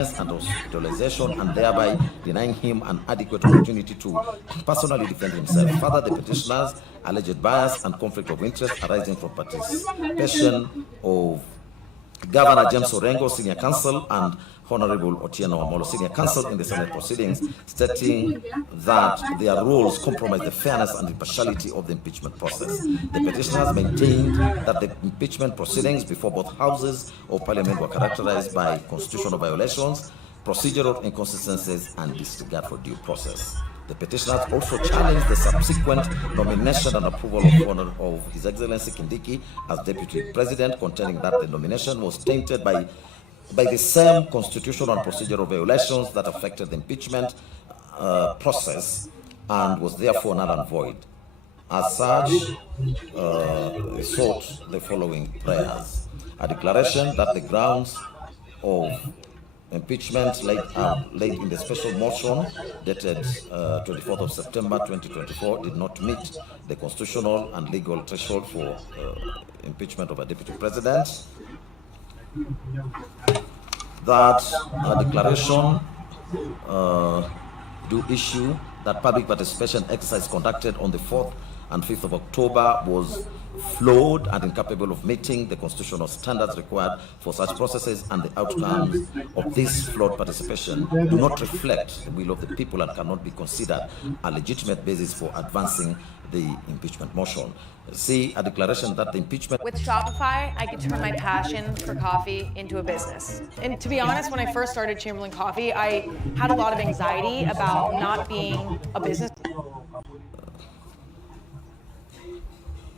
and hospitalization, and thereby denying him an adequate opportunity to personally defend himself. Further, the petitioner's alleged bias and conflict of interest arising from participation of Governor James Orengo, Senior Counsel, and Honorable Otieno Amolo, Senior Counsel, in the Senate proceedings, stating that their roles compromise the fairness and impartiality of the impeachment process. The petitioners maintained that the impeachment proceedings before both houses of Parliament were characterized by constitutional violations, procedural inconsistencies, and disregard for due process. The petitioners also challenged the subsequent nomination and approval of His Excellency Kindiki as Deputy President, contending that the nomination was tainted by the same constitutional and procedural violations that affected the impeachment process and was therefore null and void. As such, sought the following prayers: a declaration that the grounds of impeachment laid in the special motion dated 24th of September 2024 did not meet the constitutional and legal threshold for impeachment of a deputy president. That a declaration do issue that public participation exercise conducted on the 4th and 5th of October was flawed and incapable of meeting the constitutional standards required for such processes, and the outcomes of this flawed participation do not reflect the will of the people and cannot be considered a legitimate basis for advancing the impeachment motion. See, a declaration that the impeachment... With Shopify, I could turn my passion for coffee into a business. And to be honest, when I first started Chamberlain Coffee, I had a lot of anxiety about not being a business.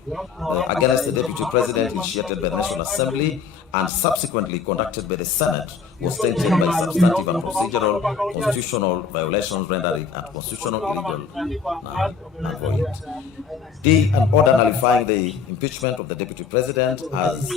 Against the deputy president initiated by the National Assembly and subsequently conducted by the Senate was tainted by substantive and procedural constitutional violations, rendering it unconstitutional, illegal, and void. D, an order nullifying the impeachment of the deputy president as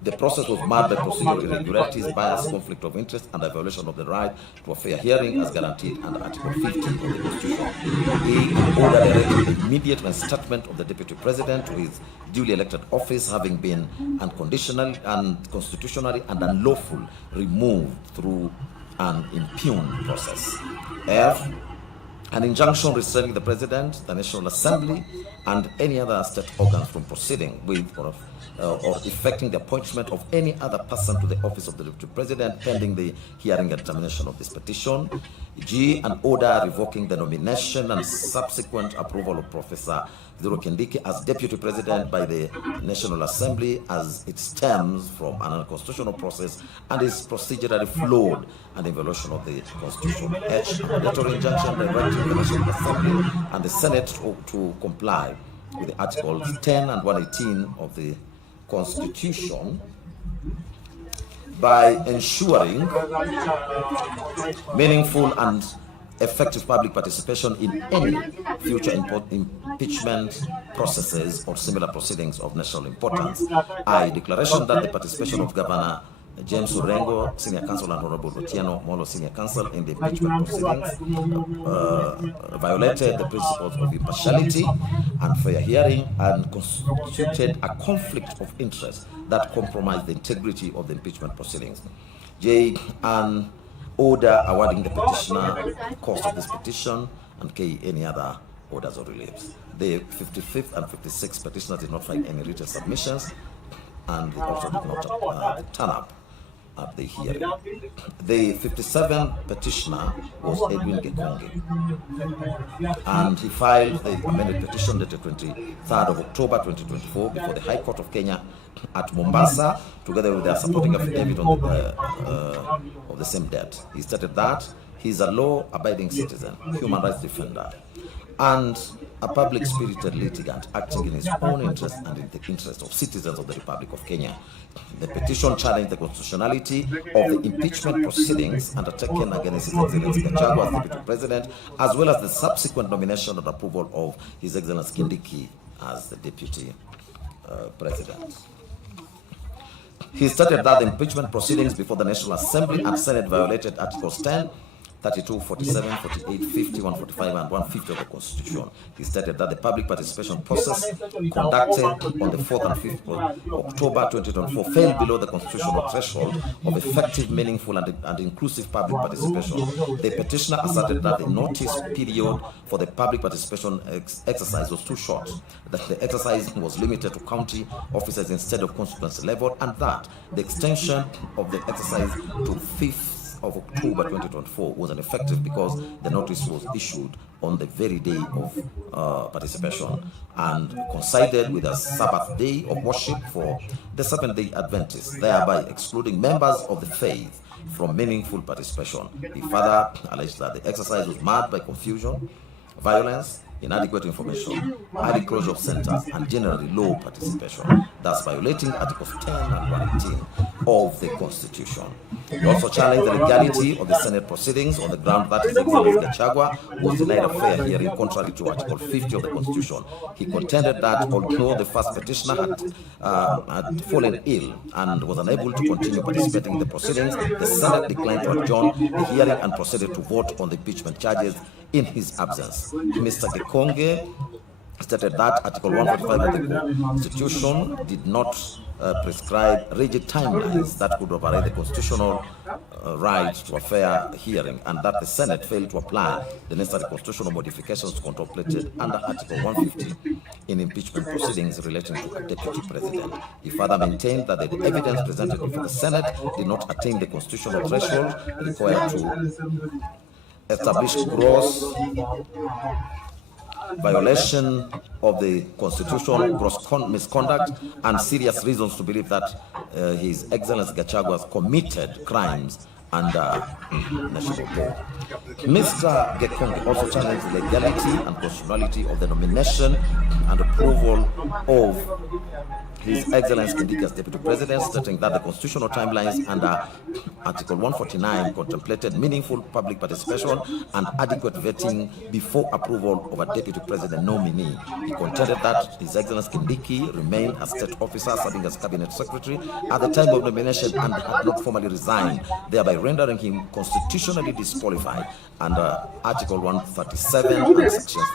the process was marred by procedural irregularities, bias, conflict of interest, and a violation of the right to a fair hearing as guaranteed under Article 50 of the Constitution. A, order directing the immediate reinstatement of the Deputy President to his duly elected office, having been unconditionally and constitutionally and unlawful removed through an impugned process. F, an injunction restraining the President, the National Assembly, and any other state organs from proceeding with or effecting the appointment of any other person to the office of the Deputy President pending the hearing and determination of this petition. G, an order revoking the nomination and subsequent approval of Professor Kithure Kindiki as Deputy President by the National Assembly, as it stems from an unconstitutional process and is procedurally flawed and in violation of the Constitution. H, a mandatory injunction directing the National Assembly and the Senate to comply with the Articles 10 and 118 of the Constitution by ensuring meaningful and effective public participation in any future impeachment processes or similar proceedings of national importance. I, declaration that the participation of Governor James Orengo, Senior Counsel, and Honorable Otieno Amolo, Senior Counsel, in the impeachment proceedings violated the principles of impartiality and fair hearing and constituted a conflict of interest that compromised the integrity of the impeachment proceedings. J, an order awarding the petitioner the cost of this petition, and K, any other orders or reliefs. The 55th and 56th petitioners did not file any written submissions, and they also did not turn up at the hearing. The 57th petitioner was Edwin Gekonge, and he filed the amended petition dated 23rd of October 2024 before the High Court of Kenya at Mombasa, together with their supporting affidavit of the same date. He stated that he is a law-abiding citizen, human rights defender, and a public-spirited litigant acting in his own interest and in the interest of citizens of the Republic of Kenya. The petition challenged the constitutionality of the impeachment proceedings undertaken against His Excellency Gachagua as Deputy President, as well as the subsequent nomination and approval of His Excellency Kindiki as the Deputy President. He stated that the impeachment proceedings before the National Assembly and Senate violated Articles 10 32, 47, 48, 50, 145, and 150 of the Constitution. He stated that the public participation process conducted on the 4th and 5th of October 2024 fell below the constitutional threshold of effective, meaningful, and inclusive public participation. The petitioner asserted that the notice period for the public participation exercise was too short, that the exercise was limited to county officers instead of constituency level, and that the extension of the exercise to 5th of October 2024 was ineffective because the notice was issued on the very day of participation and coincided with a Sabbath day of worship for the Seventh-day Adventists, thereby excluding members of the faith from meaningful participation. He further alleged that the exercise was marked by confusion, violence, inadequate information, early closure of centers, and generally low participation, thus violating Articles 10 and 118 of the Constitution. He also challenged the legality of the Senate proceedings on the ground that His Excellency Gachagua was denied a fair hearing contrary to Article 50 of the Constitution. He contended that although the first petitioner had fallen ill and was unable to continue participating in the proceedings, the Senate declined to adjourn the hearing and proceeded to vote on the impeachment charges in his absence. Mr. Gachagua stated that Article 145 of the Constitution did not prescribe rigid timelines that could override the constitutional right to a fair hearing, and that the Senate failed to apply the necessary constitutional modifications contemplated under Article 150 in impeachment proceedings relating to a deputy president. He further maintained that the evidence presented before the Senate did not attain the constitutional threshold required to establish gross violation of the Constitution, gross misconduct, and serious reasons to believe that His Excellency Gachagua has committed crimes under national law. Mr. Gachagua also challenged the legality and constitutionality of the nomination and approval of His Excellency Kindiki as Deputy President, stating that the constitutional timelines under Article 149 contemplated meaningful public participation and adequate vetting before approval of a Deputy President nominee. He contended that His Excellency Kindiki remained a state officer serving as Cabinet Secretary at the time of nomination and had not formally resigned, thereby rendering him constitutionally disqualified under Article 137 and Sections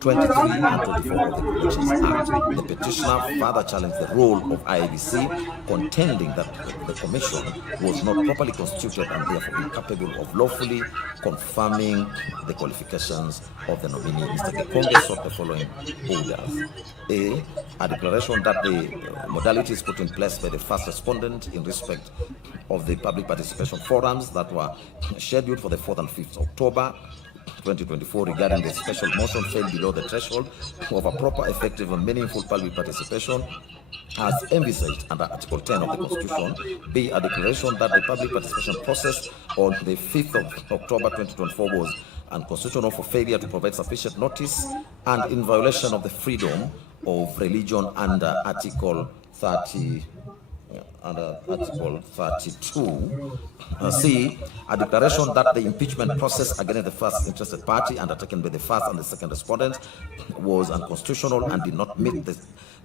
23 and 24 of the Elections Act. The petitioner further challenged the role of IEBC, contending that the commission was not properly constituted and therefore incapable of lawfully confirming the qualifications of the nominee. Mr. Gachagua sought the following orders. A declaration that the modalities put in place by the first respondent in respect of the public participation forums that were scheduled for the 4th and 5th October 2024 regarding the special motion fell below the threshold of a proper, effective, and meaningful public participation as envisaged under Article 10 of the Constitution. B, a declaration that the public participation process on the 5th of October 2024 was unconstitutional for failure to provide sufficient notice and in violation of the freedom of religion under Article 30. Under Article 32. C, a declaration that the impeachment process against the first interested party undertaken by the first and the second respondents was unconstitutional and did not meet the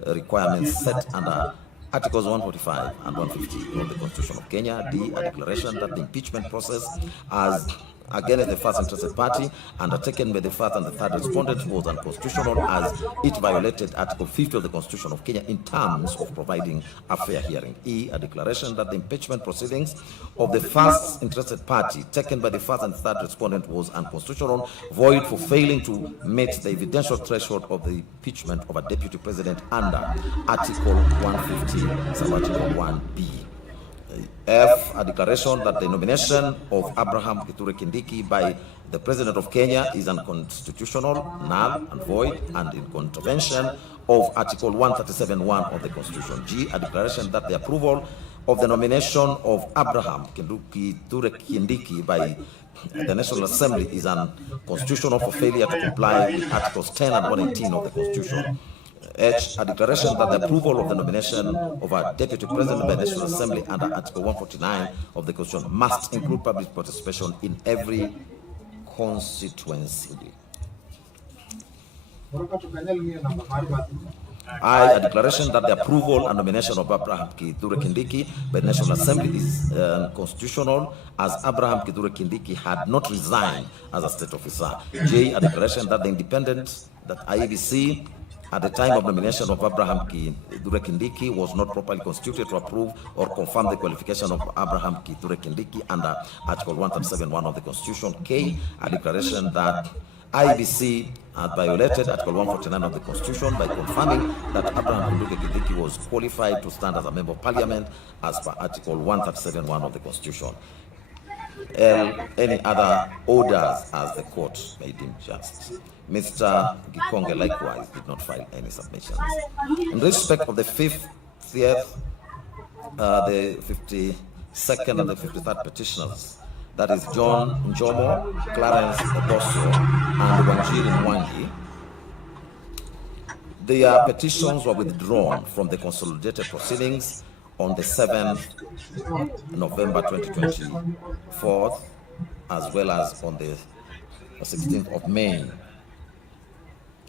requirements set under Articles 145 and 150 of the Constitution of Kenya. D, a declaration that the impeachment process as against the first interested party undertaken by the first and the third respondents was unconstitutional as it violated Article 50 of the Constitution of Kenya in terms of providing a fair hearing. E, a declaration that the impeachment proceedings of the first interested party taken by the first and third respondent was unconstitutional, void for failing to meet the evidential threshold of the impeachment of a deputy president under Article 150, Sub-Article 1B. F, a declaration that the nomination of Abraham Kithure Kindiki by the President of Kenya is unconstitutional, null and void, and in contravention of Article 137(1) of the Constitution. G, a declaration that the approval of the nomination of Abraham Kithure Kindiki by the National Assembly is unconstitutional for failure to comply with Articles 10 and 118 of the Constitution. H, a declaration that the approval of the nomination of a deputy president by the National Assembly under Article 149 of the Constitution must include public participation in every constituency. I, a declaration that the approval and nomination of Abraham Kithure Kindiki by the National Assembly is constitutional, as Abraham Kithure Kindiki had not resigned as a state officer. J, a declaration that the independent, that IEBC, at the time of nomination of Abraham Kithure Kindiki, was not properly constituted to approve or confirm the qualification of Abraham Kithure Kindiki under Article 137(1) of the Constitution. K, a declaration that IEBC had violated Article 149 of the Constitution by confirming that Abraham Kindiki was qualified to stand as a member of Parliament as per Article 137(1) of the Constitution. L, any other orders as the court may deem just. Mr. Gikonge likewise did not file any submissions. In respect of the 50th, the 52nd and the 53rd petitioners, that is John Njomo, Clarence Edoso, and Wanjiri Mwangi, their petitions were withdrawn from the consolidated proceedings on the 7th November 2024, as well as on the 16th of May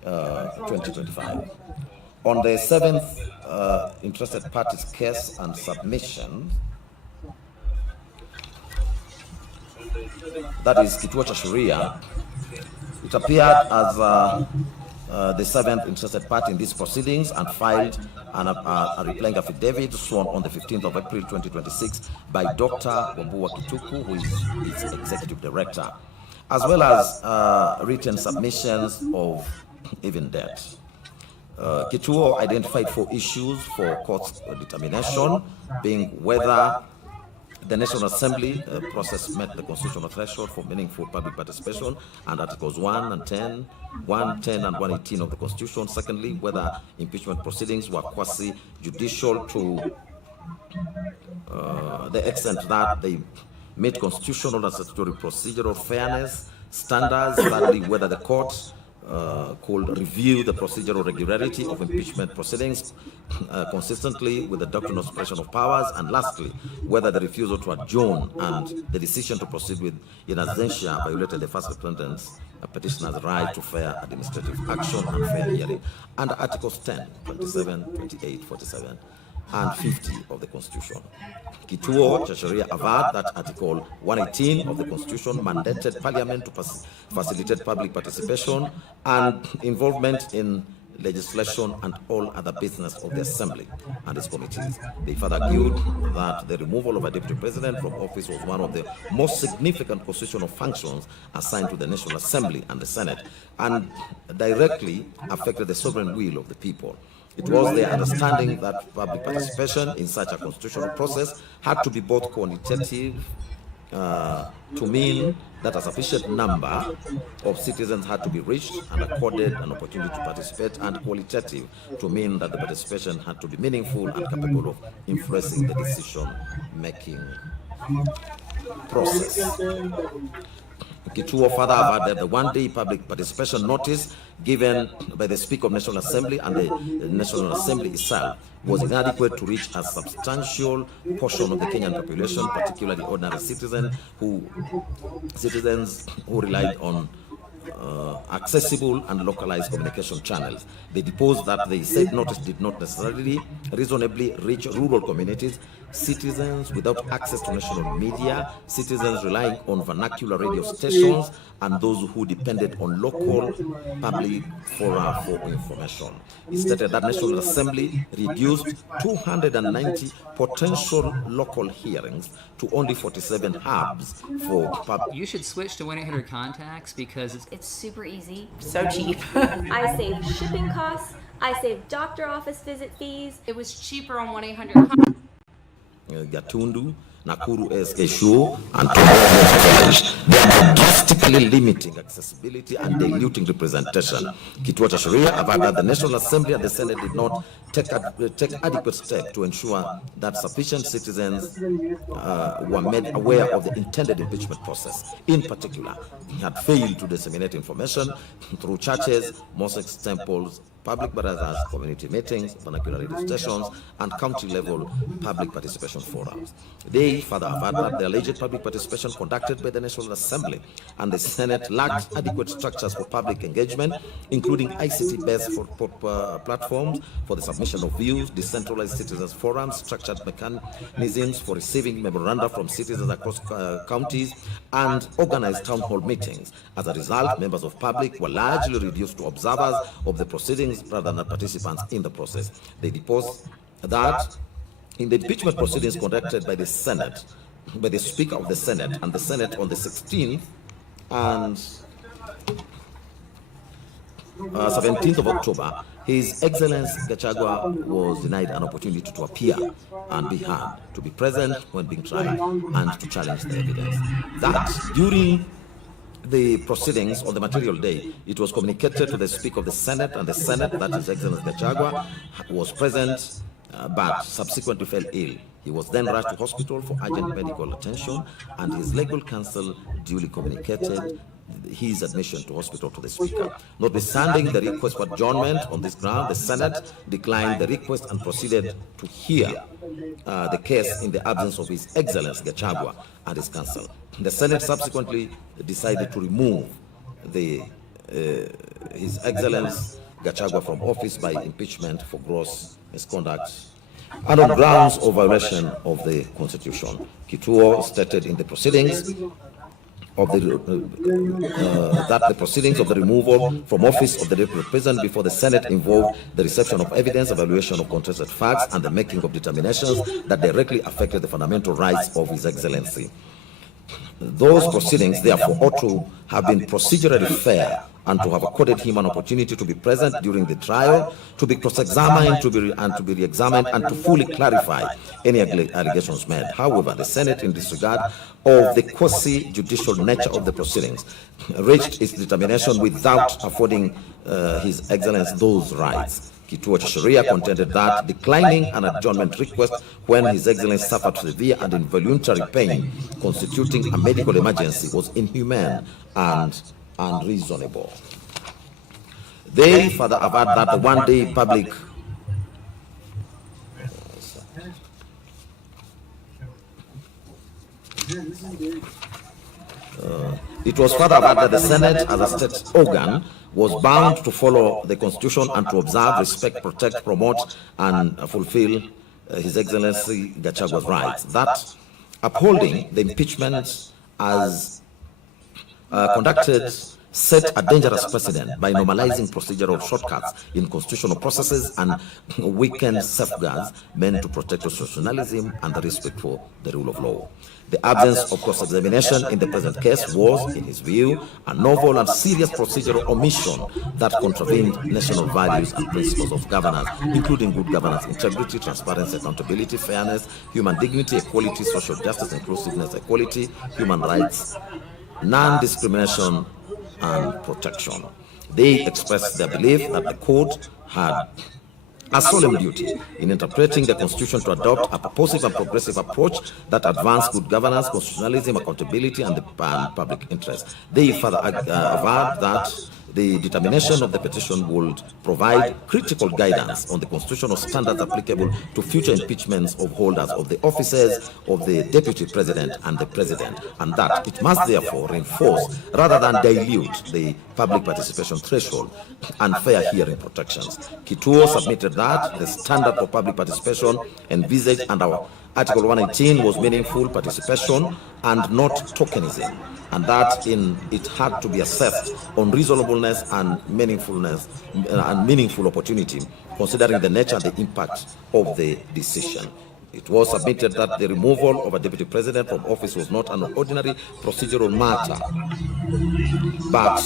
2025. On the 7th interested parties case and submission, that is Kituo cha Sheria, it appeared as the 7th interested party in these proceedings and filed a replying affidavit sworn on the 15th of April 2026 by Dr. Wambua Kituku, who is its executive director, as well as written submissions of even that. Kituo identified 4 issues for court's determination, being whether the National Assembly process met the constitutional threshold for meaningful public participation and Articles 110 and 118 of the Constitution. Secondly, whether impeachment proceedings were quasi-judicial to the extent that they met constitutional and statutory procedural fairness standards. Thirdly, whether the court could review the procedural regularity of impeachment proceedings consistently with the doctrine of separation of powers, and lastly, whether the refusal to adjourn and the decision to proceed with in absentia violated the first respondent's petitioner's right to fair administrative action and fair hearing under Articles 10, 27, 28, 47, and 50 of the Constitution. Kituo cha Sheria averred that Article 118 of the Constitution mandated Parliament to facilitate public participation and involvement in legislation and all other business of the Assembly and its committees. They further argued that the removal of a deputy president from office was one of the most significant constitutional functions assigned to the National Assembly and the Senate, and directly affected the sovereign will of the people. It was their understanding that public participation in such a constitutional process had to be both quantitative to mean that a sufficient number of citizens had to be reached and accorded an opportunity to participate, and qualitative to mean that the participation had to be meaningful and capable of influencing the decision-making process. Kituo further averred that the one-day public participation notice given by the Speaker of National Assembly and the National Assembly itself was inadequate to reach a substantial portion of the Kenyan population, particularly ordinary citizens who relied on accessible and localized communication channels. They deposed that the said notice did not necessarily reasonably reach rural communities, citizens without access to national media, citizens relying on vernacular radio stations, and those who depended on local public fora for information. It stated that National Assembly reduced 290 potential local hearings to only 47 hubs for public. You should switch to 1-800-CONTACTS because it's super easy. So cheap. I saved shipping costs. I saved doctor office visit fees. It was cheaper on 1-800-CONTACTS. Gatundu, Nakuru SK Show, and Tomorrow College. They are drastically limiting accessibility and diluting representation. Kituo cha Sheria averred that the National Assembly and the Senate did not take adequate steps to ensure that sufficient citizens were made aware of the intended impeachment process. In particular, had failed to disseminate information through churches, mosques, temples, public barazas, community meetings, vernacular radio stations, and county-level public participation forums. They further averred that the alleged public participation conducted by the National Assembly and the Senate lacked adequate structures for public engagement, including ICT-based platforms for the submission of views, decentralized citizens forums, structured mechanisms for receiving memoranda from citizens across counties, and organized town hall meetings. As a result, members of public were largely reduced to observers of the proceedings rather than participants in the process. They deposed that in the impeachment proceedings conducted by the Senate, by the Speaker of the Senate and the Senate on the 16th and 17th of October, His Excellency Gachagua was denied an opportunity to appear and be heard, to be present when being tried, and to challenge the evidence. That during the proceedings on the material day, it was communicated to the Speaker of the Senate, and the Senate, that is Excellency Gachagua, was present but subsequently fell ill. He was then rushed to hospital for urgent medical attention, and his legal counsel duly communicated his admission to hospital to the Speaker. Notwithstanding the request for adjournment on this ground, the Senate declined the request and proceeded to hear the case in the absence of His Excellency Gachagua and his counsel. The Senate subsequently decided to remove His Excellency Gachagua from office by impeachment for gross misconduct and on grounds of violation of the Constitution. Kituo stated in the proceedings of that the proceedings of the removal from office of the deputy president before the Senate involved the reception of evidence, evaluation of contested facts, and the making of determinations that directly affected the fundamental rights of His Excellency. Those proceedings, therefore, ought to have been procedurally fair and to have accorded him an opportunity to be present during the trial, to be cross-examined, to be re-examined, and to fully clarify any allegations made. However, the Senate, in disregard of the quasi-judicial nature of the proceedings, reached its determination without affording His Excellency those rights. Kituo cha Sheria contended that declining an adjournment request when His Excellency suffered severe and involuntary pain constituting a medical emergency was inhumane and unreasonable. They further averred that the one-day public it was further averred that the Senate, as a state organ, was bound to follow the Constitution and to observe, respect, protect, promote, and fulfill His Excellency Gachagua's rights. That upholding the impeachment as conducted set a dangerous precedent by normalizing procedural shortcuts in constitutional processes and weakened safeguards meant to protect constitutionalism and the respect for the rule of law. The absence of cross-examination in the present case was, in his view, a novel and serious procedural omission that contravened national values and principles of governance, including good governance, integrity, transparency, accountability, fairness, human dignity, equality, social justice, inclusiveness, equality, human rights, non-discrimination, and protection. They expressed their belief that the court had a solemn duty in interpreting the Constitution to adopt a purposive and progressive approach that advanced good governance, constitutionalism, accountability, and the public interest. They further averred that the determination of the petition would provide critical guidance on the constitutional standards applicable to future impeachments of holders of the offices of the Deputy President and the President, and that it must therefore reinforce rather than dilute the public participation threshold and fair hearing protections. Kituo submitted that the standard for public participation envisaged under Article 118 was meaningful participation and not tokenism, and that it had to be assessed on reasonableness and meaningfulness and meaningful opportunity, considering the nature and the impact of the decision. It was submitted that the removal of a deputy president from office was not an ordinary procedural matter, but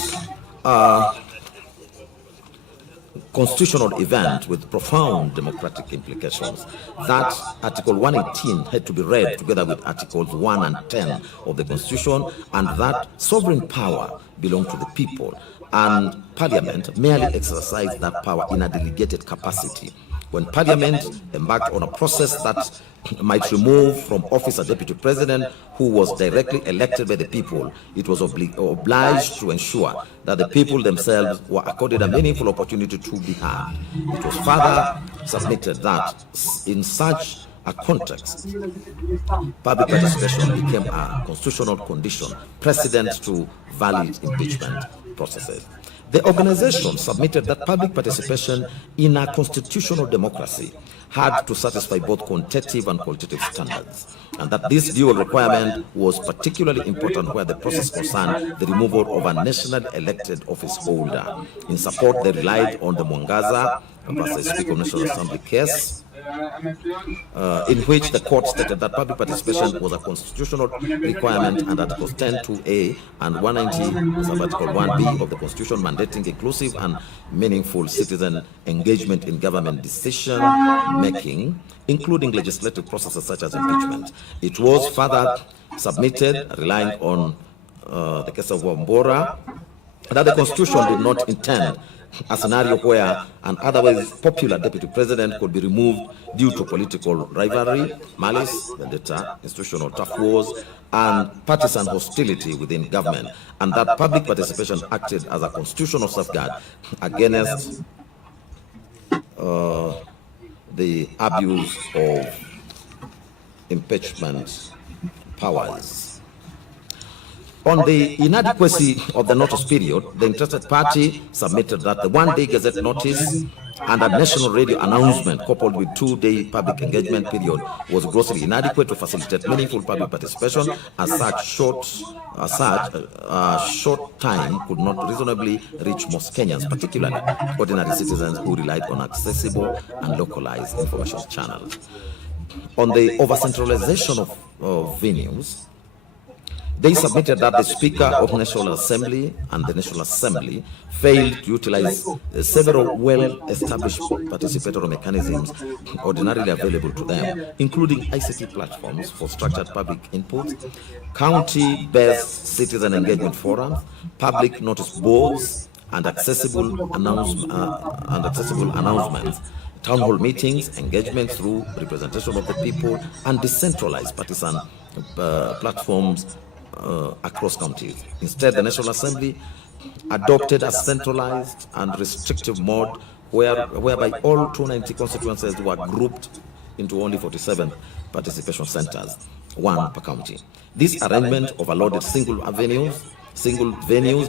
constitutional event with profound democratic implications. That Article 118 had to be read together with Articles 1 and 10 of the Constitution, and that sovereign power belonged to the people, and Parliament merely exercised that power in a delegated capacity when Parliament embarked on a process that might remove from office a deputy president who was directly elected by the people, it was obliged to ensure that the people themselves were accorded a meaningful opportunity to be heard. It was further submitted that in such a context, public participation became a constitutional condition precedent to valid impeachment processes. The organization submitted that public participation in a constitutional democracy had to satisfy both quantitative and qualitative standards, and that this dual requirement was particularly important where the process concerned the removal of a national elected office holder. In support, they relied on the Mwangaza versus Speaker of National Assembly case, in which the court stated that public participation was a constitutional requirement, and Articles 10(2)(a) and 190 Article 1(b) of the Constitution mandating inclusive and meaningful citizen engagement in government decision making, including legislative processes such as impeachment. It was further submitted, relying on the case of Wambora, that the Constitution did not intend a scenario where an otherwise popular deputy president could be removed due to political rivalry, malice, vendetta, institutional tough wars, and partisan hostility within government, and that public participation acted as a constitutional safeguard against the abuse of impeachment powers. On the inadequacy of the notice period, the interested party submitted that the one-day Gazette notice and a national radio announcement coupled with two-day public engagement period was grossly inadequate to facilitate meaningful public participation, as such short time could not reasonably reach most Kenyans, particularly ordinary citizens who relied on accessible and localized information channels. On the over-centralization of venues, they submitted that the Speaker of the National Assembly and the National Assembly failed to utilize several well-established participatory mechanisms ordinarily available to them, including ICT platforms for structured public input, county-based citizen engagement forums, public notice boards, and accessible announcements, town hall meetings, engagement through representation of the people, and decentralized partisan platforms across counties. Instead, the National Assembly adopted a centralized and restrictive mode whereby all 290 constituencies were grouped into only 47 participation centers, one per county. This arrangement overloaded single venues,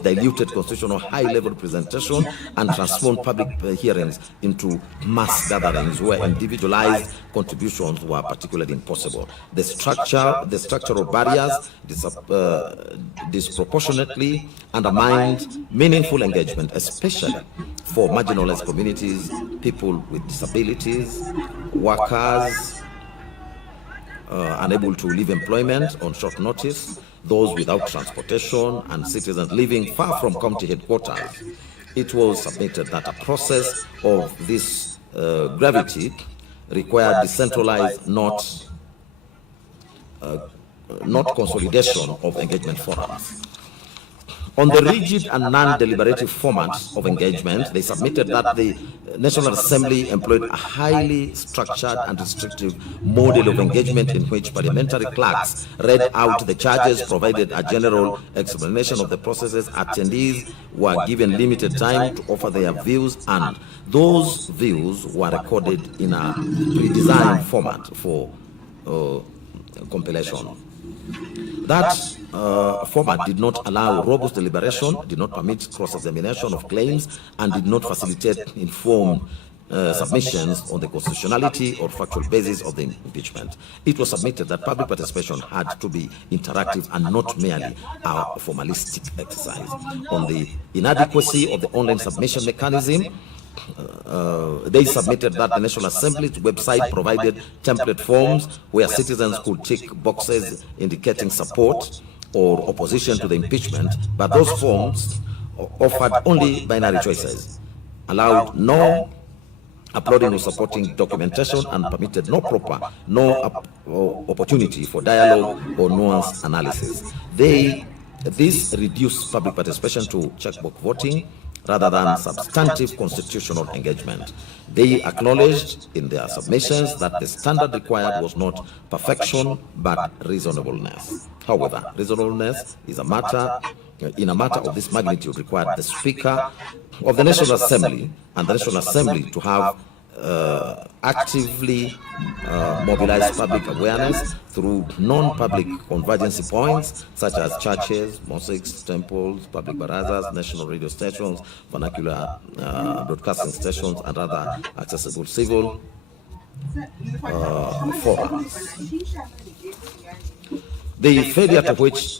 diluted constitutional high-level presentation, and transformed public hearings into mass gatherings where individualized contributions were particularly impossible. The structural barriers disproportionately undermined meaningful engagement, especially for marginalized communities, people with disabilities, workers unable to leave employment on short notice, those without transportation, and citizens living far from county headquarters. It was submitted that a process of this gravity required decentralized, not consolidation of engagement forums. On the rigid and non-deliberative format of engagement, they submitted that the National Assembly employed a highly structured and restrictive model of engagement in which parliamentary clerks read out the charges, provided a general explanation of the processes, attendees were given limited time to offer their views, and those views were recorded in a pre-designed format for compilation. That format did not allow robust deliberation, did not permit cross-examination of claims, and did not facilitate informed submissions on the constitutionality or factual basis of the impeachment. It was submitted that public participation had to be interactive and not merely a formalistic exercise. On the inadequacy of the online submission mechanism, they submitted that the National Assembly's website provided template forms where citizens could tick boxes indicating support or opposition to the impeachment, but those forms offered only binary choices, allowed no uploading or supporting documentation, and permitted no opportunity for dialogue or nuanced analysis. This reduced public participation to checkbox voting, rather than substantive constitutional engagement. They acknowledged in their submissions that the standard required was not perfection but reasonableness. However, reasonableness is a matter of this magnitude required the Speaker of the National Assembly and the National Assembly to have actively mobilize public awareness through non-public convergency points such as churches, mosques, temples, public barazas, national radio stations, vernacular broadcasting stations, and other accessible civil forums. The failure to which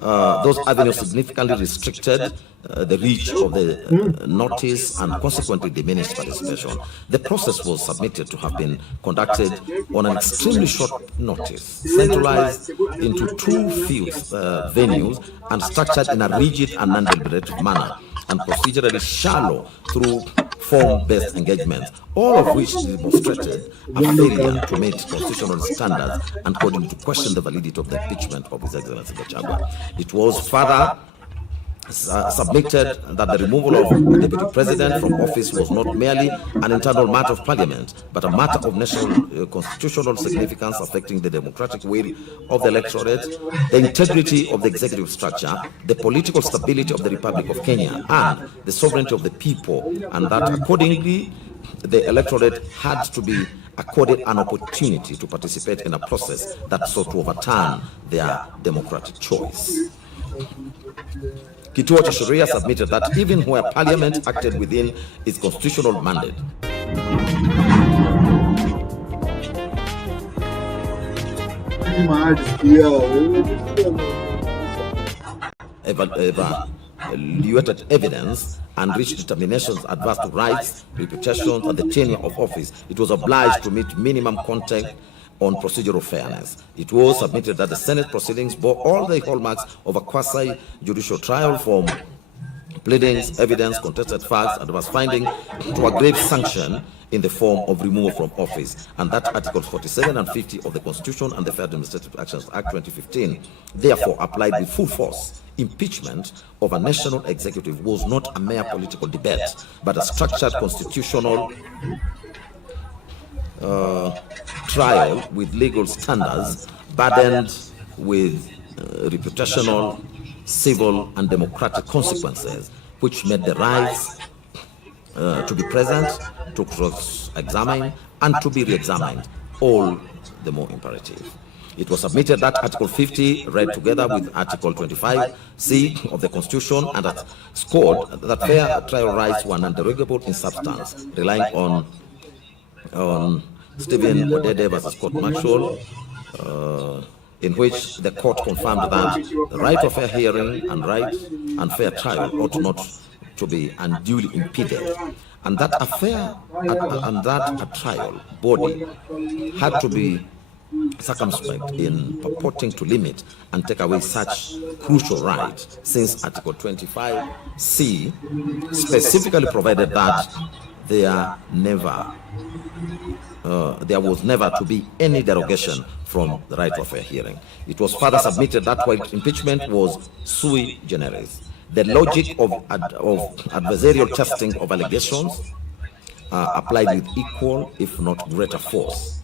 those avenues significantly restricted the reach of the notice and consequently diminished participation. The process was submitted to have been conducted on an extremely short notice, centralized into two venues, and structured in a rigid and non-deliberative manner, and procedurally shallow through form-based engagements, all of which demonstrated a failure to meet constitutional standards and called into question the validity of the impeachment of His Excellency Gachagua. It was further submitted that the removal of the Deputy President from office was not merely an internal matter of Parliament, but a matter of national constitutional significance affecting the democratic will of the electorate, the integrity of the executive structure, the political stability of the Republic of Kenya, and the sovereignty of the people, and that accordingly the electorate had to be accorded an opportunity to participate in a process that sought to overturn their democratic choice. Kituo cha Sheria submitted that even where Parliament acted within its constitutional mandate, evaluated evidence and reached determinations adverse to rights, reputations, and the tenure of office, it was obliged to meet minimum content on procedural fairness. It was submitted that the Senate proceedings bore all the hallmarks of a quasi-judicial trial, from pleadings, evidence, contested facts, adverse finding to a grave sanction in the form of removal from office, and that Articles 47 and 50 of the Constitution and the Fair Administrative Actions Act 2015 therefore applied with full force. Impeachment of a national executive was not a mere political debate, but a structured constitutional trial with legal standards burdened with reputational, civil, and democratic consequences, which made the rights to be present, to cross-examine, and to be re-examined all the more imperative. It was submitted that Article 50, read together with Article 25C of the Constitution, and that scored that fair trial rights were non-derogable in substance, relying on Stephen Odede versus Court Marshall, in which the court confirmed that the right of fair hearing and right and fair trial ought not to be unduly impeded, and that a trial body had to be circumspect in purporting to limit and take away such crucial rights, since Article 25C specifically provided that there was never to be any derogation from the right of fair hearing. It was further submitted that while impeachment was sui generis, the logic of adversarial testing of allegations applied with equal, if not greater force.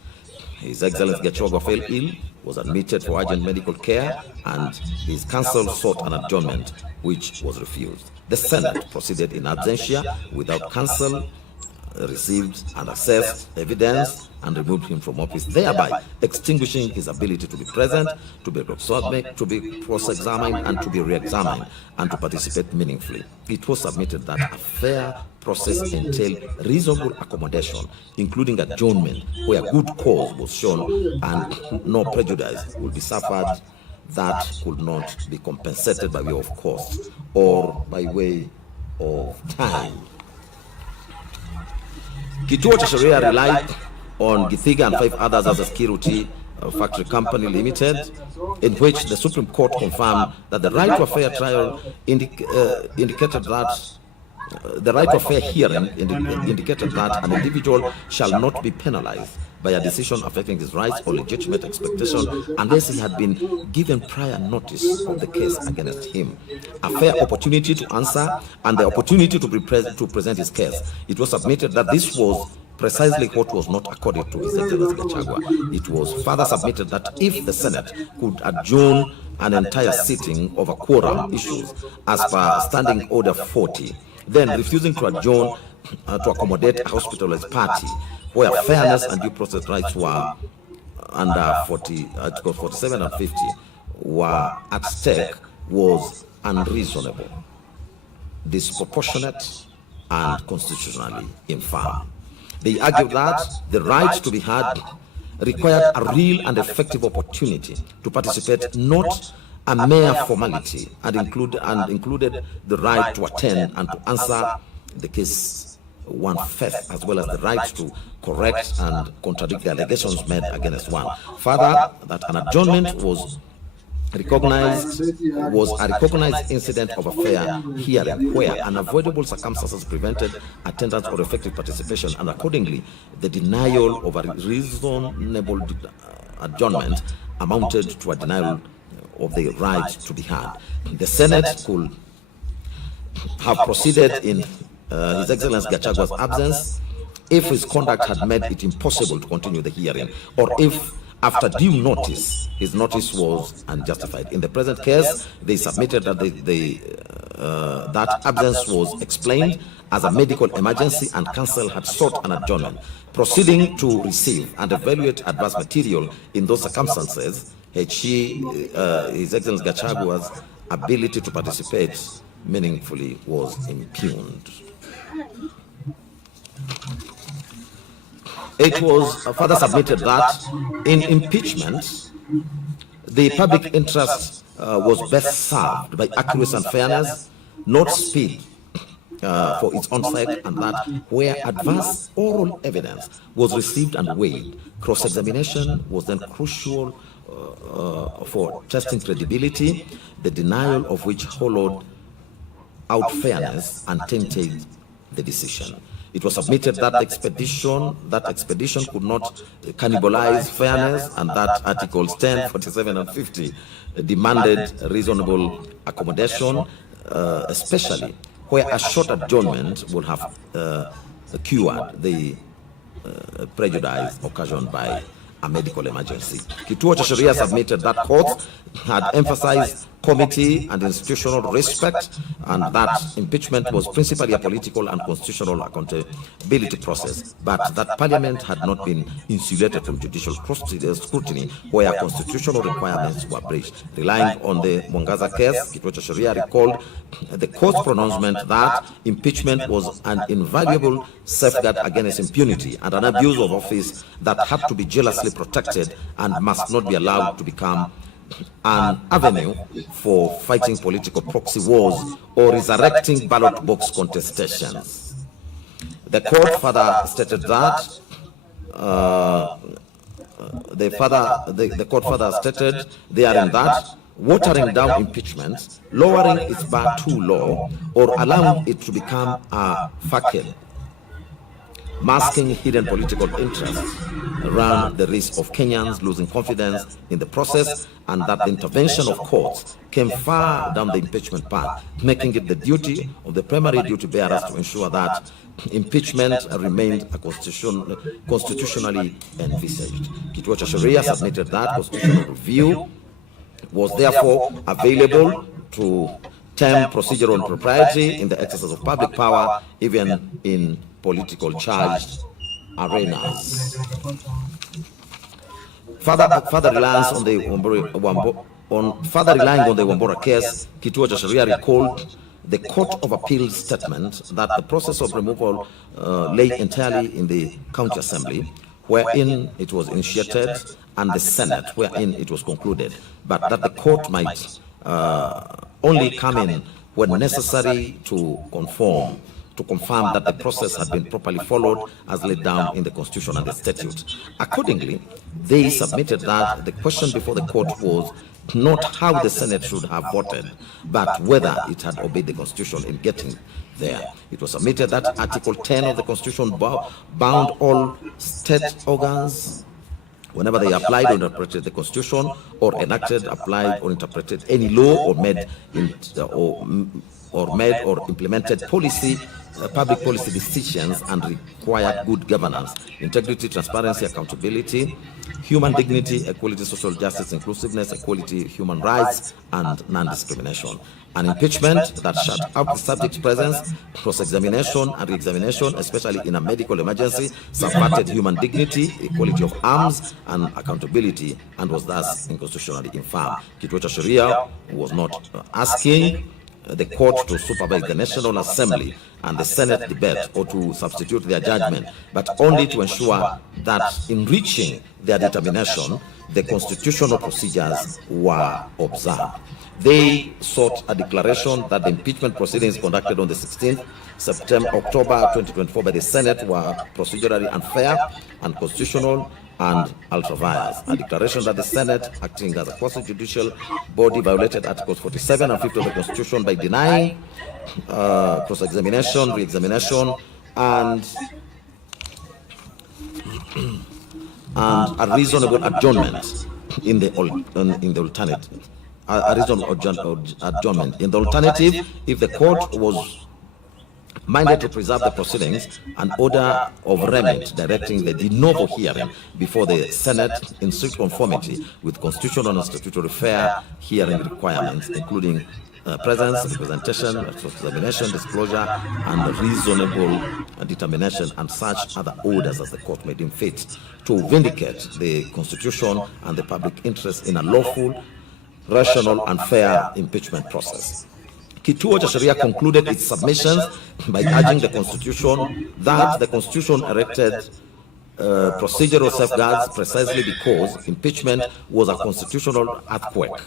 His Excellency Gachagua fell ill, was admitted for urgent medical care, and his counsel sought an adjournment, which was refused. The Senate proceeded in absentia without counsel, received and assessed evidence, and removed him from office, thereby extinguishing his ability to be present, to be cross-examined, and to be re-examined, and to participate meaningfully. It was submitted that a fair process entailed reasonable accommodation, including adjournment, where good cause was shown and no prejudice would be suffered that could not be compensated by way of cost or by way of time. Kituo cha Sheria relied on Githiga and 5 others as a security factory company limited, in which the Supreme Court confirmed that the right to a fair trial indicated that the right of fair hearing indicated that an individual shall not be penalized by a decision affecting his rights or legitimate expectation unless he had been given prior notice of the case against him, a fair opportunity to answer, and the opportunity to present his case. It was submitted that this was precisely what was not accorded to His Excellency Gachagua. It was further submitted that if the Senate could adjourn an entire sitting over quorum issues as per Standing Order 40, then refusing to adjourn to accommodate a hospitalist party where fairness and due process rights were under Article 47 and 50 were at stake was unreasonable, disproportionate, and constitutionally infirm. They argued that the right to be heard required a real and effective opportunity to participate, not a mere formality, and included the right to attend and to answer the case one fifth, as well as the right to correct and contradict the allegations made against one. Further, that an adjournment was a recognized incident of a fair hearing where unavoidable circumstances prevented attendance or effective participation, and accordingly the denial of a reasonable adjournment amounted to a denial of the right to be heard. The Senate could have proceeded in His Excellency Gachagua's absence if his conduct had made it impossible to continue the hearing, or if after due notice his notice was unjustified. In the present case, they submitted that that absence was explained as a medical emergency, and counsel had sought an adjournment. Proceeding to receive and evaluate adverse material in those circumstances, His Excellency Gachagua's ability to participate meaningfully was impugned. It was further submitted that in impeachment, the public interest was best served by accuracy and fairness, not speed for its own sake, and that where adverse oral evidence was received and weighed, cross-examination was then crucial for testing credibility, the denial of which hollowed out fairness and tainted the decision. It was submitted that expedition could not cannibalize fairness, and that Articles 10, 47, and 50 demanded reasonable accommodation, especially where a short adjournment would have cured the prejudice occasioned by a medical emergency. Kituo cha Sheria submitted that courts had emphasized committee and institutional respect, and that impeachment was principally a political and constitutional accountability process, but that Parliament had not been insulated from judicial scrutiny where constitutional requirements were breached. Relying on the Mwangaza case, Kituo cha Sheria recalled the court's pronouncement that impeachment was an invaluable safeguard against impunity and an abuse of office that had to be jealously protected and must not be allowed to become an avenue for fighting political proxy wars or resurrecting ballot box contestations. The court further stated that the court further stated therein that watering down impeachment, lowering its bar too low, or allowing it to become a facade, masking hidden political interests, ran the risk of Kenyans losing confidence in the process, and that the intervention of courts came far down the impeachment path, making it the duty of the primary duty bearers to ensure that impeachment remained a constitutionally envisaged. Kituo cha Sheria submitted that constitutional review was therefore available to term procedural impropriety in the exercise of public power, even in political charged arenas. Further reliance on the Wambora case, Kituo cha Sheria recalled the Court of Appeals statement that the process of removal lay entirely in the County Assembly, wherein it was initiated, and the Senate, wherein it was concluded, but that the court might only come in when necessary to confirm that the process had been properly followed as laid down in the Constitution and the statute. Accordingly, they submitted that the question before the court was not how the Senate should have voted, but whether it had obeyed the Constitution in getting there. It was submitted that Article 10 of the Constitution bound all state organs whenever they applied or interpreted the Constitution or enacted, applied or interpreted any law or made or implemented policy, public policy decisions and required good governance, integrity, transparency, accountability, human dignity, equality, social justice, inclusiveness, equality, human rights, and non-discrimination. An impeachment that shut out the subject's presence, cross-examination and re-examination, especially in a medical emergency, subverted human dignity, equality of arms, and accountability, and was thus unconstitutionally infirm. Kituo cha Sheria was not asking the court to supervise the National Assembly and the Senate debate or to substitute their judgment, but only to ensure that in reaching their determination, the constitutional procedures were observed. They sought a declaration that the impeachment proceedings conducted on the 16th October 2024 by the Senate were procedurally unfair, unconstitutional, and ultra-vires. A declaration that the Senate, acting as a quasi-judicial body, violated Articles 47 and 50 of the Constitution by denying cross-examination, re-examination, and a reasonable adjournment in the alternative. A reasonable adjournment. In the alternative, if the court was minded to preserve the proceedings, an order of remit directing the de novo hearing before the Senate in strict conformity with constitutional and statutory fair hearing requirements, including presence, representation, examination, disclosure, and reasonable determination, and such other orders as the court may deem fit to vindicate the Constitution and the public interest in a lawful, rational, and fair impeachment process. Kituo cha Sheria concluded its submissions by urging the Constitution that the Constitution erected procedural safeguards precisely because impeachment was a constitutional earthquake,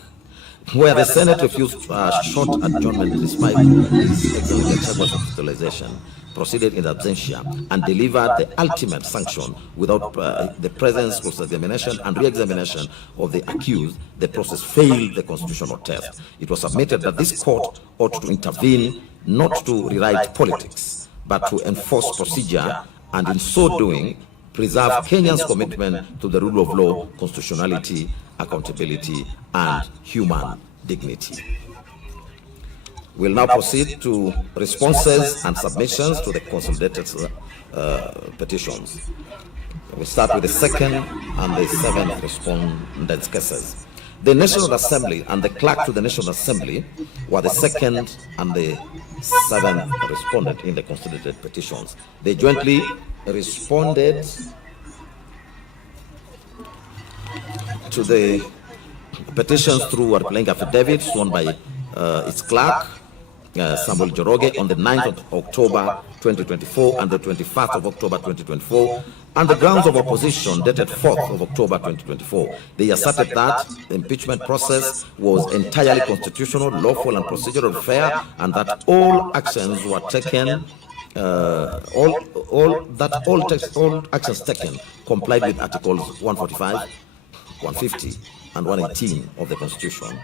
where the Senate refused short adjournment despite its excellent Gachagua's hospitalization, proceeded in absentia, and delivered the ultimate sanction without the presence, cross-examination, and re-examination of the accused. The process failed the constitutional test. It was submitted that this court ought to intervene not to rewrite politics, but to enforce procedure, and in so doing, preserve Kenya's commitment to the rule of law, constitutionality, accountability, and human dignity. We'll now proceed to responses and submissions to the consolidated petitions. We'll start with the second and the seventh respondents' cases. The National Assembly and the clerk to the National Assembly were the second and the seventh respondent in the consolidated petitions. They jointly responded to the petitions through replying affidavits sworn by its clerk, Samuel Joroge, on the 9th of October 2024 and the 21st of October 2024, and the grounds of opposition dated 4th of October 2024. They asserted that the impeachment process was entirely constitutional, lawful, and procedural fair, and that all actions were taken all actions taken complied with Articles 145, 150, and 118 of the Constitution,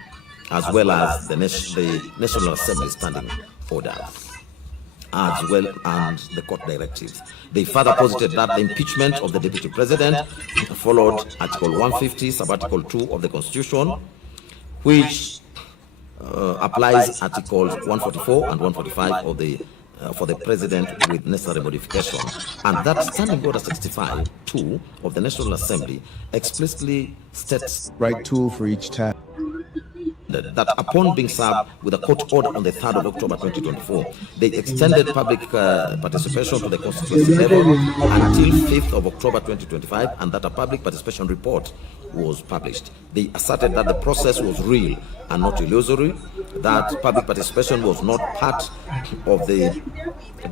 as well as the National Assembly Standing Order, as well as the court directives. They further posited that the impeachment of the Deputy President followed Article 150, Sub-Article 2 of the Constitution, which applies Articles 144 and 145 of the for the President with necessary modification, and that Standing Order 65-2 of the National Assembly explicitly states right tool for each task. That upon being served with a court order on the 3rd of October 2024, they extended public participation to the constituency level until 5th of October 2025, and that a public participation report was published. They asserted that the process was real and not illusory, that public participation was not part of the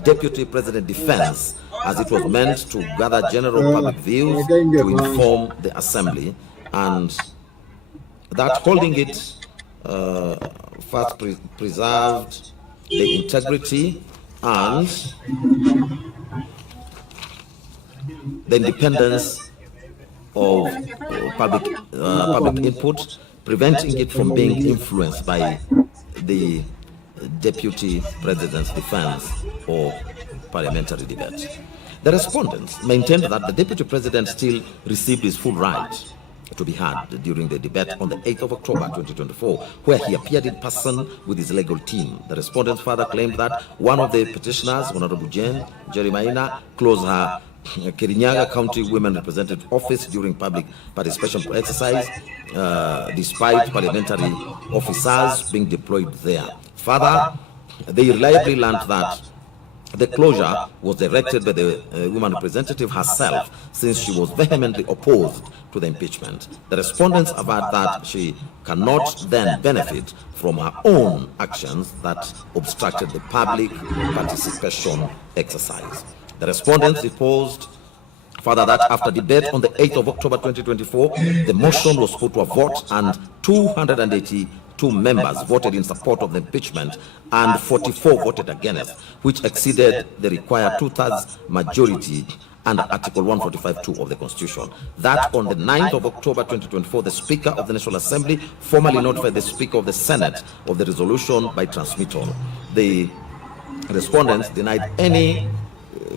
Deputy President defense, as it was meant to gather general public views to inform the Assembly, and that holding it first preserved the integrity and the independence of public input preventing it from being influenced by the Deputy President's defense or parliamentary debate. The respondents maintained that the Deputy President still received his full right to be heard during the debate on the 8th of October 2024, where he appeared in person with his legal team. The respondents further claimed that one of the petitioners, Honorable Jane Maina, closed her Kirinyaga County Women Representative Office during public participation exercise, despite parliamentary officers being deployed there. Further, they reliably learned that the closure was directed by the woman representative herself, since she was vehemently opposed to the impeachment. The respondents averred that she cannot then benefit from her own actions that obstructed the public participation exercise. The respondents deposed further that after debate on the 8th of October 2024, the motion was put to a vote and 282 members voted in support of the impeachment and 44 voted against, which exceeded the required two-thirds majority under Article 145(2) of the Constitution. That on the 9th of October 2024, the Speaker of the National Assembly formally notified the Speaker of the Senate of the resolution by transmittal. The respondents denied any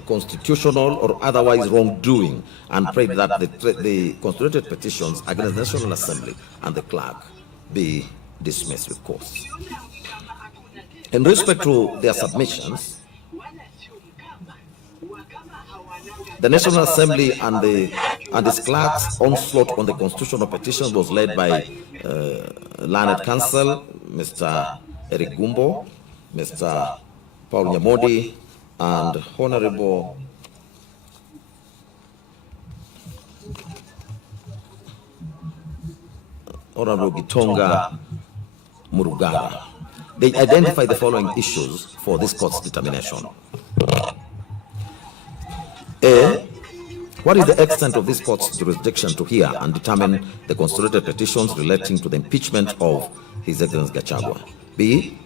constitutional or otherwise wrongdoing and prayed that the constituted petitions against the National Assembly and the clerk be dismissed with course. In respect to their submissions, the National Assembly and its clerk's onslaught on the constitutional petitions was led by Learned Counsel Mr. Eric Gumbo, Mr. Paul Nyamodi, and Honorable Gitonga Murugara. They identify the following issues for this court's determination. A. What is the extent of this court's jurisdiction to hear and determine the constituted petitions relating to the impeachment of His Excellency Gachagua? B.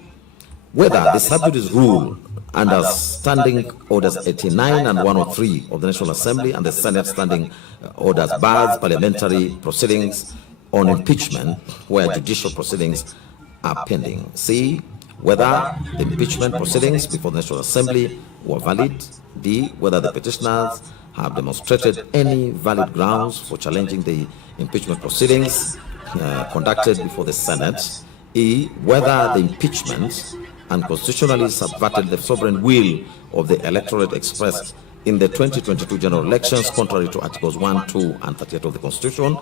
Whether the sub judice rule under Standing Orders 89 and 103 of the National Assembly and the Senate Standing Orders bars parliamentary proceedings on impeachment where judicial proceedings are pending. C. Whether the impeachment proceedings before the National Assembly were valid. D. Whether the petitioners have demonstrated any valid grounds for challenging the impeachment proceedings conducted before the Senate. E. Whether the impeachment unconstitutionally subverted the sovereign will of the electorate expressed in the 2022 general elections contrary to Articles 1, 2, and 38 of the Constitution.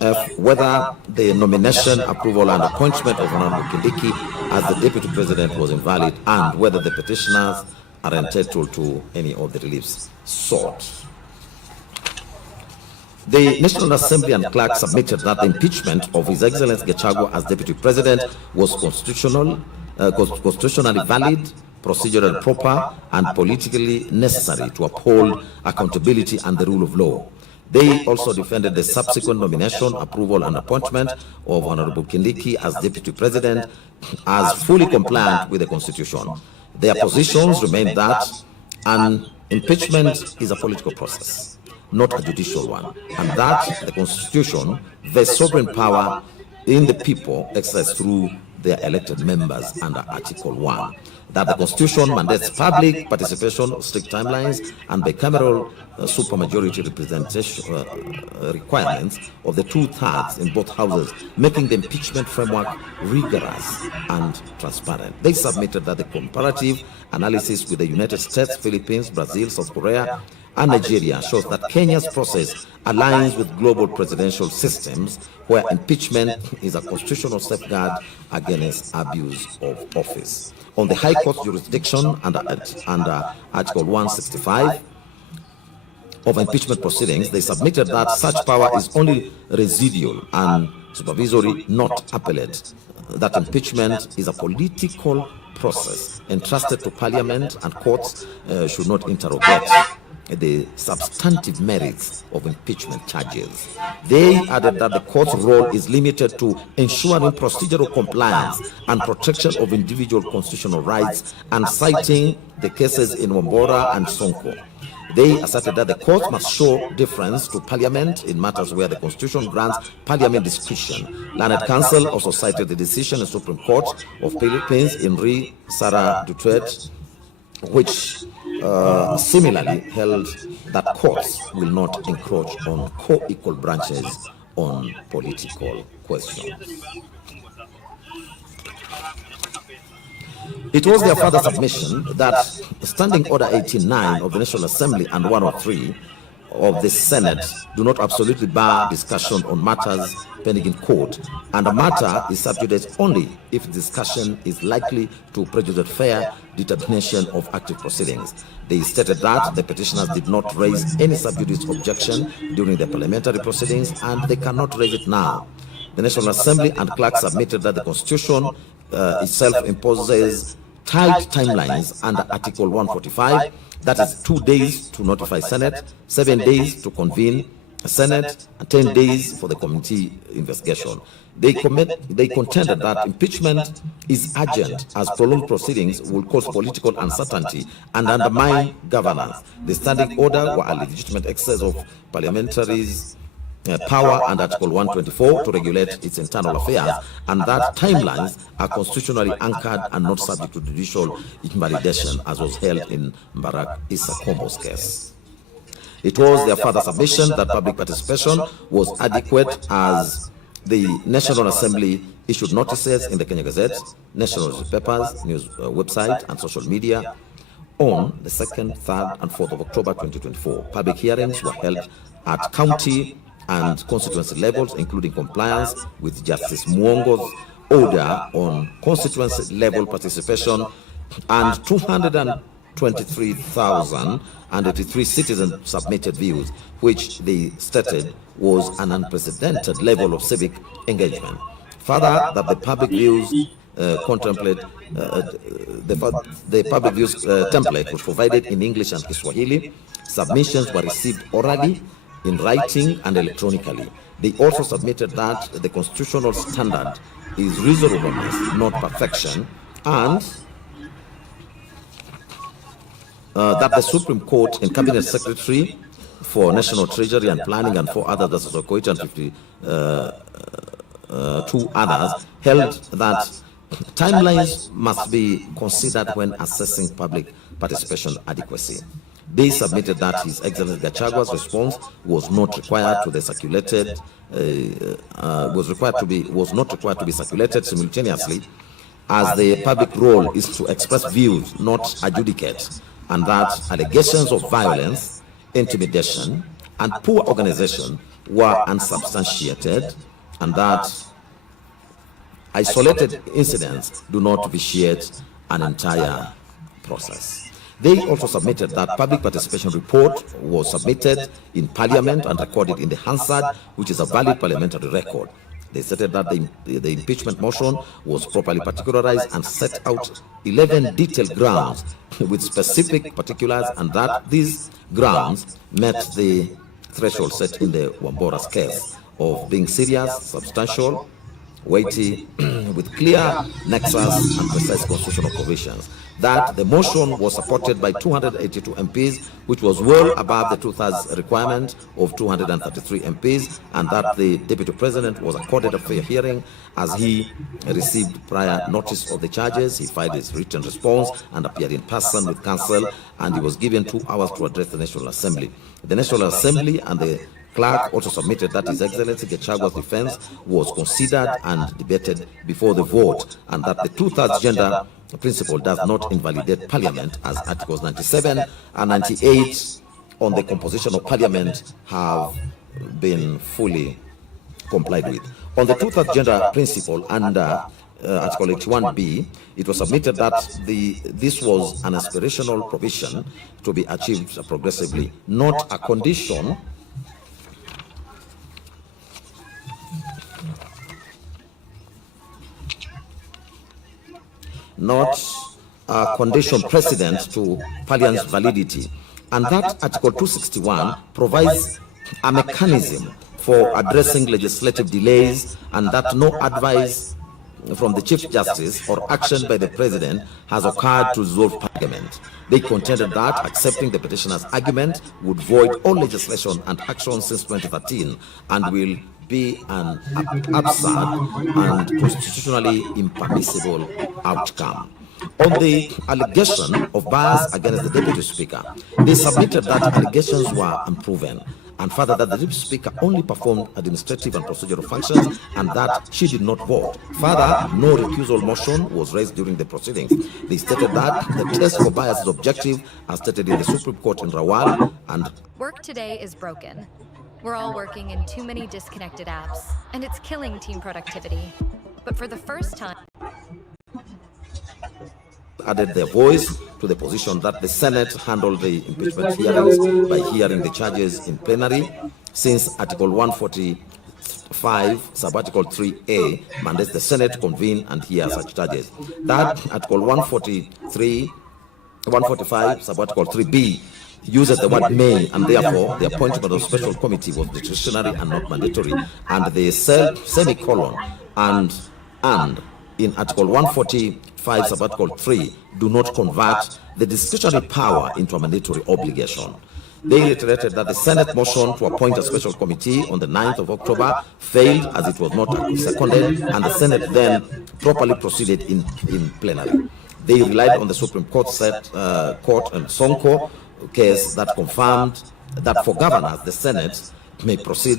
F. Whether the nomination, approval, and appointment of Honorable Kindiki as the Deputy President was invalid, and whether the petitioners are entitled to any of the reliefs sought. The National Assembly and clerk submitted that the impeachment of His Excellency Gachagua as Deputy President was constitutionally valid, procedurally proper, and politically necessary to uphold accountability and the rule of law. They also defended the subsequent nomination, approval, and appointment of Honorable Kindiki as Deputy President as fully compliant with the Constitution. Their positions remain that an impeachment is a political process, not a judicial one, and that the Constitution vests sovereign power in the people exercised through their elected members under Article 1. That the Constitution mandates public participation, strict timelines, and bicameral supermajority representation requirements of the two-thirds in both houses, making the impeachment framework rigorous and transparent. They submitted that the comparative analysis with the United States, Philippines, Brazil, South Korea, and Nigeria shows that Kenya's process aligns with global presidential systems where impeachment is a constitutional safeguard against abuse of office. On the High Court jurisdiction under Article 165 of impeachment proceedings, they submitted that such power is only residual and supervisory, not appellate. That impeachment is a political process entrusted to Parliament, and courts should not interrogate the substantive merits of impeachment charges. They added that the court's role is limited to ensuring procedural compliance and protection of individual constitutional rights, and citing the cases in Wambora and Sonko. They asserted that the court must show deference to Parliament in matters where the Constitution grants Parliament discretion. Learned Counsel also cited the decision in Supreme Court of Philippines in Re Sara Duterte, which similarly held that courts will not encroach on co-equal branches on political questions. It was their further submission that Standing Order 89 of the National Assembly and 103 of the Senate do not absolutely bar discussion on matters pending in court, and a matter is sub judice only if discussion is likely to prejudice fair determination of active proceedings. They stated that the petitioners did not raise any sub judice objection during the parliamentary proceedings, and they cannot raise it now. The National Assembly and clerk submitted that the Constitution itself imposes tight timelines under Article 145, that is 2 days to notify Senate, 7 days to convene Senate, and 10 days for the committee investigation. They contended that impeachment is urgent as prolonged proceedings will cause political uncertainty and undermine governance. The standing order were a legitimate excess of parliamentaries' power under Article 124 to regulate its internal affairs, and that timelines are constitutionally anchored and not subject to judicial invalidation, as was held in Mbarak Issa Kombo's case. It was their further submission that public participation was adequate as the National Assembly issued notices in the Kenya Gazette, national newspapers, news website, and social media on the 2nd, 3rd, and 4th of October 2024. Public hearings were held at county and constituency levels, including compliance with Justice Mwongo's order on constituency level participation, and 223,083 citizens submitted views, which they stated was an unprecedented level of civic engagement. Further, that the public views the public views template was provided in English and Kiswahili. Submissions were received orally, in writing, and electronically. They also submitted that the constitutional standard is reasonableness, not perfection, and that the Supreme Court and Cabinet Secretary for National Treasury and Planning and 4 others, that's Okoita and 52 others, held that timelines must be considered when assessing public participation adequacy. They submitted that His Excellency Gachagua's response was not required to be circulated, was not required to be circulated simultaneously, as the public role is to express views, not adjudicate, and that allegations of violence, intimidation, and poor organization were unsubstantiated, and that isolated incidents do not vitiate an entire process. They also submitted that public participation report was submitted in Parliament and recorded in the Hansard, which is a valid parliamentary record. They stated that the impeachment motion was properly particularized and set out 11 detailed grounds with specific particulars, and that these grounds met the threshold set in the Wambora's case of being serious, substantial, weighty, with clear nexus and precise constitutional provisions. That the motion was supported by 282 MPs, which was well above the two-thirds requirement of 233 MPs, and that the Deputy President was accorded a fair hearing as he received prior notice of the charges. He filed his written response and appeared in person with counsel, and he was given 2 hours to address the National Assembly. The National Assembly and the clerk also submitted that His Excellency Gachagua's defense was considered and debated before the vote, and that the two-thirds gender principle does not invalidate Parliament, as Articles 97 and 98 on the composition of Parliament have been fully complied with. On the two-thirds gender principle under Article 81B, it was submitted that this was an aspirational provision to be achieved progressively, not a condition precedent to Parliament's validity, and that Article 261 provides a mechanism for addressing legislative delays, and that no advice from the Chief Justice or action by the President has occurred to dissolve Parliament. They contended that accepting the petitioner's argument would void all legislation and action since 2013 and will be an absurd and constitutionally impermissible outcome. On the allegation of bias against the Deputy Speaker, they submitted that allegations were unproven, and further that the Deputy Speaker only performed administrative and procedural functions and that she did not vote. Further, no recusal motion was raised during the proceedings. They stated that the test for bias is objective, as stated in the Supreme Court in Rawal, and work today is broken. We're all working in too many disconnected apps, and it's killing team productivity. But for the first time, added their voice to the position that the Senate handled the impeachment hearings by hearing the charges in plenary, since Article 145, Subarticle 3A mandates the Senate convene and hear such charges. That Article 145, Subarticle 3B uses the word may, and therefore the appointment of special committee was discretionary and not mandatory, and the semicolon and in Article 145, Subarticle 3 do not convert the discretionary power into a mandatory obligation. They reiterated that the Senate motion to appoint a special committee on the 9th of October failed as it was not seconded, and the Senate then properly proceeded in plenary. They relied on the Supreme Court court and Sonko case that confirmed that for governors, the Senate may proceed